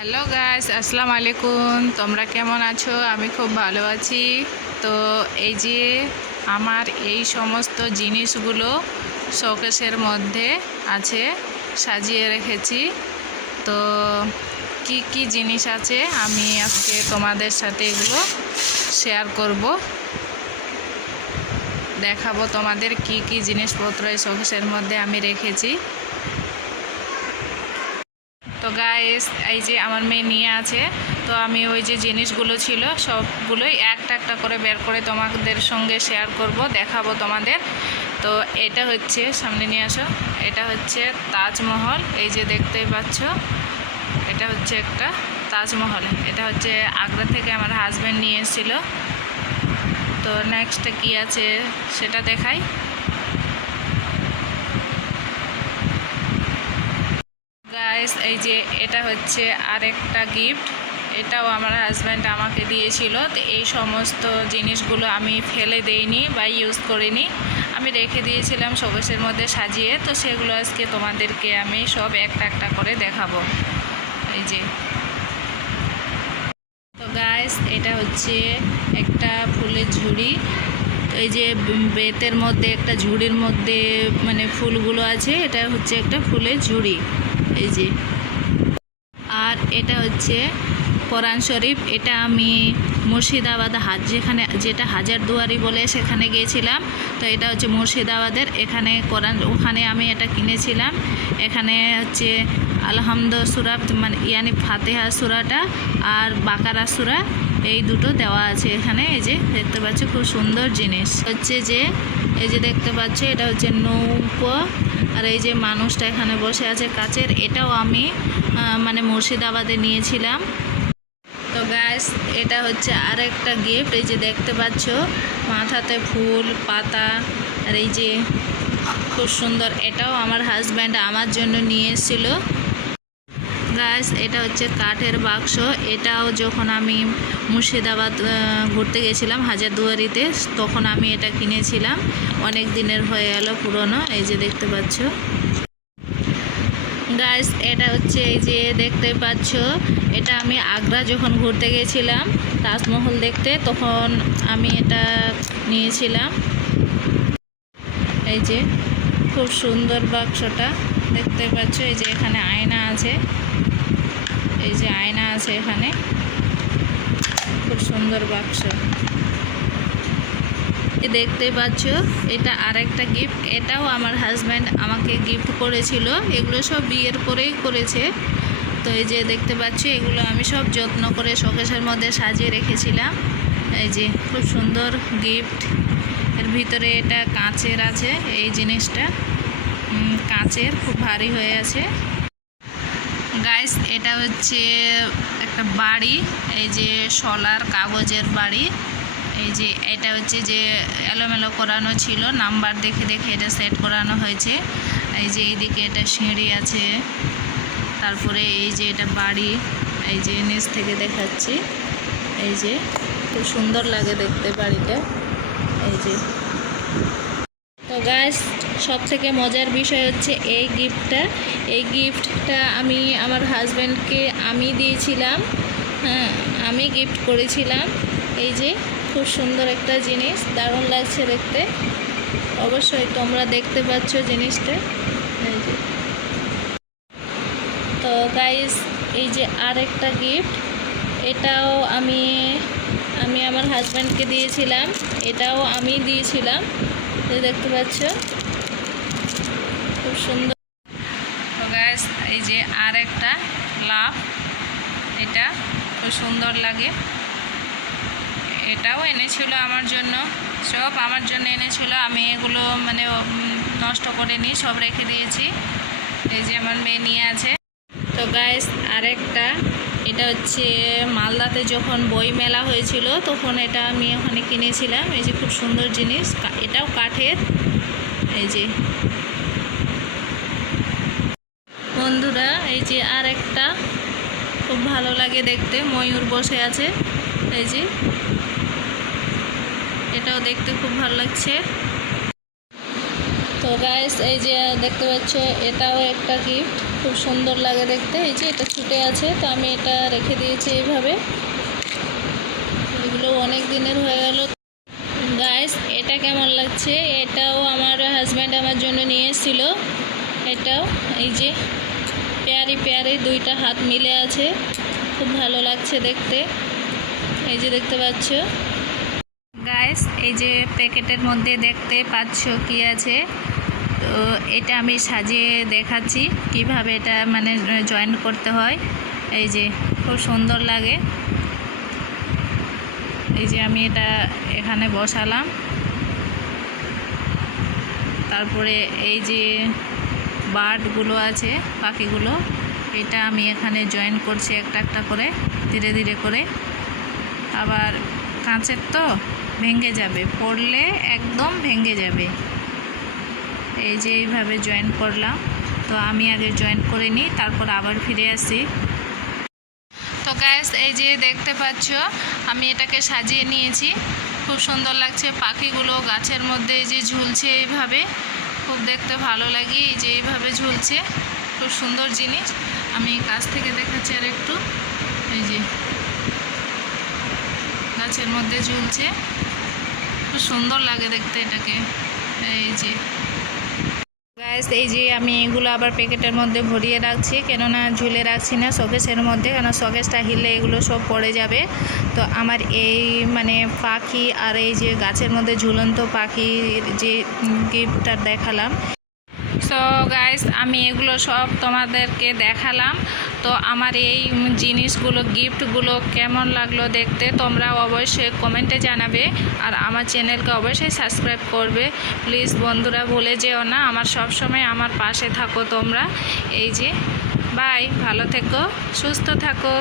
Hello guys, আসসালামু আলাইকুম। তোমরা কেমন আছো? আমি খুব ভালো আছি। তো এই যে আমার এই সমস্ত জিনিসগুলো শোকেসের মধ্যে আছে, সাজিয়ে রেখেছি। তো কি কি জিনিস আছে? আমি আজকে তোমাদের সাথে এগুলো শেয়ার করব। দেখাবো তোমাদের কি কি জিনিসপত্র এই শোকেসের মধ্যে আমি রেখেছি। তো গাইস এই যে আমার মেয়ে নিয়ে আছে, তো আমি ওই যে জিনিসগুলো ছিল, সবগুলোই একটা একটা করে বের করে তোমাদের সঙ্গে শেয়ার করব, দেখাবো তোমাদের। তো এটা হচ্ছে, সামনে নিয়ে আসো, এটা হচ্ছে তাজমহল, এই যে দেখতেই পাচ্ছ, এটা হচ্ছে একটা তাজমহল। এটা হচ্ছে আগ্রা থেকে আমার হাজব্যান্ড নিয়ে এসেছিল। তো নেক্সট কি আছে, সেটা দেখাই। গাইস এই যে এটা হচ্ছে আরেকটা গিফট এটাও আমার হাজব্যান্ড আমাকে দিয়েছিল। তো এই সমস্ত জিনিসগুলো আমি ফেলে দেইনি বা ইউজ করিনি। আমি রেখে দিয়েছিলাম শোকেসের মধ্যে সাজিয়ে। তো সেগুলো আজকে তোমাদেরকে আমি সব একটা একটা করে দেখাবো। এই যে। তো গাইস এটা হচ্ছে একটা ফুলের ঝুড়ি। এই যে বেতের মধ্যে, একটা ঝুড়ির মধ্যে মানে ফুলগুলো আছে। এটা হচ্ছে একটা ফুলের ঝুড়ি। এই যে। আর এটা হচ্ছে কোরআন শরীফ। এটা আমি মুর্শিদাবাদ হাজ যেখানে যেটা হাজারদুয়ারি বলে সেখানে গিয়েছিলাম। তো এটা হচ্ছে মুর্শিদাবাদের। এখানে কোরআন ওখানে আমি এটা কিনেছিলাম। এখানে হচ্ছে আলহামদ সুরা মানে ইয়ানি ফাতেহা সুরাটা আর বাকারা সুরা এই দুটো দেওয়া আছে এখানে। এই যে দেখতে পাচ্ছ খুব সুন্দর জিনিস। হচ্ছে যে এই যে দেখতে পাচ্ছ, এটা হচ্ছে নৌকো। আর এই যে মানুষটা এখানে বসে আছে কাচের, এটাও আমি মানে মুর্শিদাবাদে নিয়েছিলাম। তো গ্যাস এটা হচ্ছে আর একটা গিফট এই যে দেখতে পাচ্ছ, মাথাতে ফুল, পাতা, আর এই যে খুব সুন্দর, এটাও আমার হাজব্যান্ড আমার জন্য নিয়ে এসেছিল। গাছ এটা হচ্ছে কাঠের বাক্স। এটাও যখন আমি মুর্শিদাবাদ ঘুরতে গেছিলাম হাজারদুয়ারিতে, তখন আমি এটা কিনেছিলাম। অনেক দিনের হয়ে গেল পুরনো, এই যে দেখতে পাচ্ছ। গাইস এটা হচ্ছে এই যে দেখতে পাচ্ছ, এটা আমি আগ্রা যখন ঘুরতে গেছিলাম, তাজমহল দেখতে, তখন আমি এটা নিয়েছিলাম। এই যে খুব সুন্দর বাক্সটা, দেখতে পাচ্ছ, এই যে এখানে আয়না আছে। এই যে আয়না আছে এখানে। খুব সুন্দর বাক্স। দেখতে পাচ্ছ, এটা আরেকটা গিফট এটাও আমার হাজব্যান্ড আমাকে গিফট করেছিল। এগুলো সব বিয়ের পরেই করেছে। তো এই যে দেখতে পাচ্ছ, এগুলো আমি সব যত্ন করে শোকেশের মধ্যে সাজিয়ে রেখেছিলাম। এই যে খুব সুন্দর গিফট এর ভিতরে এটা কাঁচের আছে, এই জিনিসটা। কাঁচের, খুব ভারী হয়ে আছে। গাইস এটা হচ্ছে একটা বাড়ি, এই যে শলার কাগজের বাড়ি। এই যে এটা হচ্ছে যে এলোমেলো করানো ছিল, নাম্বার দেখে দেখে এটা সেট করানো হয়েছে। এই যে এইদিকে এটা সিঁড়ি আছে, তারপরে এই যে এটা বাড়ি, এই যে নিচ থেকে দেখাচ্ছি। এই যে খুব সুন্দর লাগে দেখতে বাড়িটা। এই যে গাছ সব থেকে মজার বিষয় হচ্ছে এই গিফটটা। এই গিফটটা আমি আমার হাজব্যান্ডকে আমি দিয়েছিলাম হ্যাঁ আমি গিফট করেছিলাম। এই যে, খুব সুন্দর একটা জিনিস, দারুণ লাগছে দেখতে। অবশ্যই তোমরা দেখতে পাচ্ছ জিনিসটা। এই যে। তো গাইস, এই যে আরেকটা গিফট, এটাও আমি আমি আমার হাজব্যান্ডকে দিয়েছিলাম, এটাও আমি দিয়েছিলাম। এই দেখতে পাচ্ছ? খুব সুন্দর। তো গ্যাস এই যে আর একটা লাভ এটা খুব সুন্দর লাগে। এটাও এনেছিল আমার জন্য। সব আমার জন্য এনেছিল। আমি এগুলো মানে নষ্ট করে করিনি সব রেখে দিয়েছি। এই যে আমার মেয়ে নিয়ে আছে। তো গাইস আরেকটা এটা হচ্ছে মালদাতে যখন বই মেলা হয়েছিল, তখন এটা আমি ওখানে কিনেছিলাম। এই যে খুব সুন্দর জিনিস এটাও কাঠের। এই যে। বন্ধুরা, এই যে আর একটা খুব ভালো লাগে দেখতে, ময়ূর বসে আছে। এই যে। এটাও দেখতে খুব ভালো লাগছে। তো গাইস এই যে দেখতে পাচ্ছ, এটাও একটা গিফট খুব সুন্দর লাগে দেখতে। এই যে এটা ছুটে আছে, তো আমি এটা রেখে দিয়েছি এইভাবে। এগুলো অনেক দিনের হয়ে গেল। গাইস এটা কেমন লাগছে? এটাও আমার হাজব্যান্ড আমার জন্য নিয়ে এসেছিল। এটাও, এই যে পেয়ারি পেয়ারি দুইটা হাত মিলে আছে। খুব ভালো লাগছে দেখতে। এই যে দেখতে পাচ্ছ। গাইস এই যে প্যাকেটের মধ্যে দেখতে পাচ্ছ কি আছে? তো এটা আমি সাজিয়ে দেখাচ্ছি কীভাবে এটা মানে জয়েন করতে হয়। এই যে, খুব সুন্দর লাগে। এই যে আমি এটা এখানে বসালাম। তারপরে এই যে বার্ডগুলো আছে পাখিগুলো এটা আমি এখানে জয়েন করছি একটা একটা করে, ধীরে ধীরে করে। আবার কাঁচের তো ভেঙে যাবে, পড়লে একদম ভেঙে যাবে। এই যে এইভাবে জয়েন করলাম। তো আমি আগে জয়েন করে নিই, তারপর আবার ফিরে আসি। তো গ্যাস এই যে দেখতে পাচ্ছ, আমি এটাকে সাজিয়ে নিয়েছি। খুব সুন্দর লাগছে পাখিগুলো গাছের মধ্যে এই যে ঝুলছে এইভাবে। খুব দেখতে ভালো লাগে এই যে এইভাবে ঝুলছে। খুব সুন্দর জিনিস। আমি কাছ থেকে দেখাচ্ছি আর একটু। এই যে গাছের মধ্যে ঝুলছে। খুব সুন্দর লাগে দেখতে এটাকে। এই যে গাইস এই যে আমি এগুলো আবার প্যাকেটের মধ্যে ভরিয়ে রাখছি, কেননা ঝুলে রাখছি না শোকেসের মধ্যে কেন শোকেসটা হিলে এগুলো সব পড়ে যাবে। তো আমার এই মানে পাখি আর এই যে গাছের মধ্যে ঝুলন্ত পাখি যে গিফটটা দেখালাম। সো গাইস আমি এগুলো সব তোমাদেরকে দেখালাম। তো আমার এই জিনিসগুলো, গিফটগুলো কেমন লাগল দেখতে তোমরা অবশ্যই কমেন্টে জানাবে। আর আমার চ্যানেলকে অবশ্যই সাবস্ক্রাইব করবে। প্লিজ বন্ধুরা ভুলে যেও না, আমার সব সময় আমার পাশে থাকো তোমরা। এই যে বাই ভালো থেকো, সুস্থ থাকো।